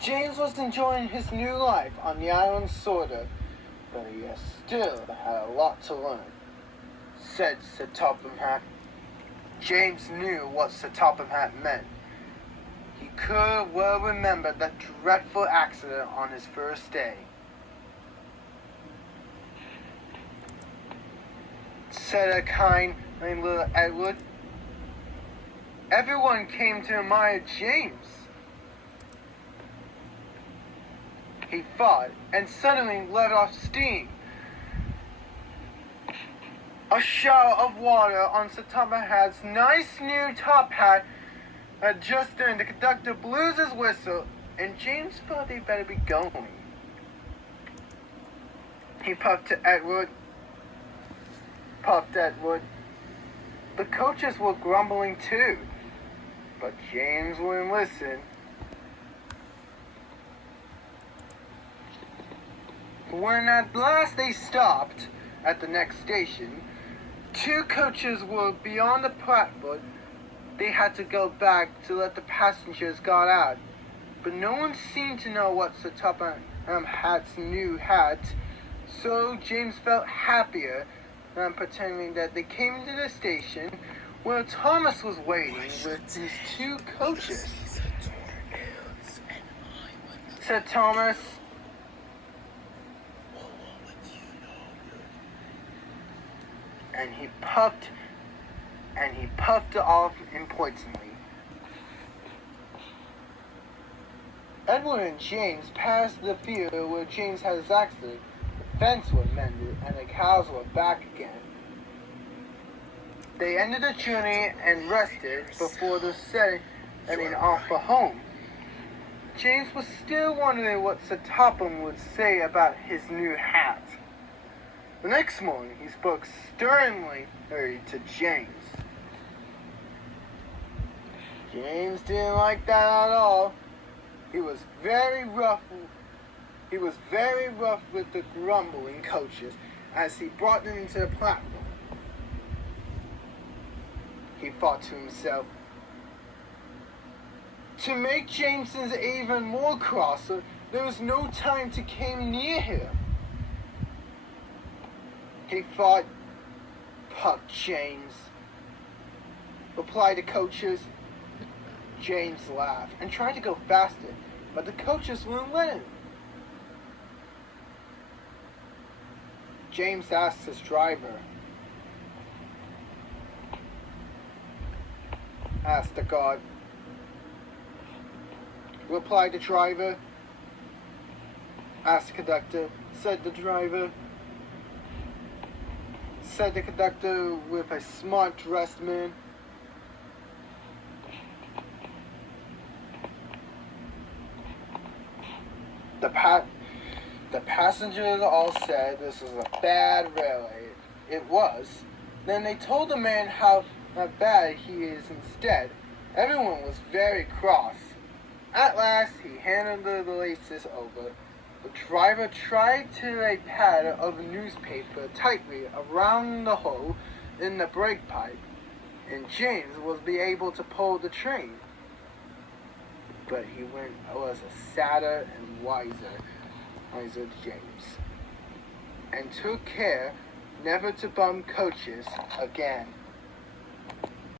James was enjoying his new life on the island sorta, but he still had a lot to learn, said Sir Topham Hatt. James knew what Sir Topham Hatt meant. He could well remember that dreadful accident on his first day. Said a kind little Edward. Everyone came to admire James. He fought and suddenly let off steam. A shower of water on Sir Topham Hatt's nice new top hat. Just then the conductor blew his whistle, and James thought they better be going. He puffed to Edward. Puffed Edward. The coaches were grumbling too, but James wouldn't listen. When at last they stopped at the next station, two coaches were beyond the platform. They had to go back to let the passengers get out, but no one seemed to know what Sir Topham Hatt's new hat, so James felt happier pretending that they came to the station where Thomas was waiting with his two coaches. Said Thomas, and he puffed off importantly. Edward and James passed the field where James had his accident. The fence was mended and the cows were back again. They ended the journey and rested before the setting off for home. James was still wondering what Sir Topham would say about his new hat. The next morning, he spoke sternly to James. James didn't like that at all. He was very rough with the grumbling coaches as he brought them into the platform. He thought to himself, to make Jameson's even more crosser, there was no time to come near him. He thought, puffed James. Replied the coaches. James laughed and tried to go faster, but the coaches wouldn't let him. James asked his driver. Asked the guard. Replied the driver. Asked the conductor. Said the driver. Said the conductor with a smart-dressed man. The passengers all said this was a bad railway. It was. Then they told the man how bad he is instead. Everyone was very cross. At last, he handed the laces over. The driver tried to lay a pad of newspaper tightly around the hole in the brake pipe, and James was able to pull the train. But he was a sadder and wiser James, and took care never to bump coaches again.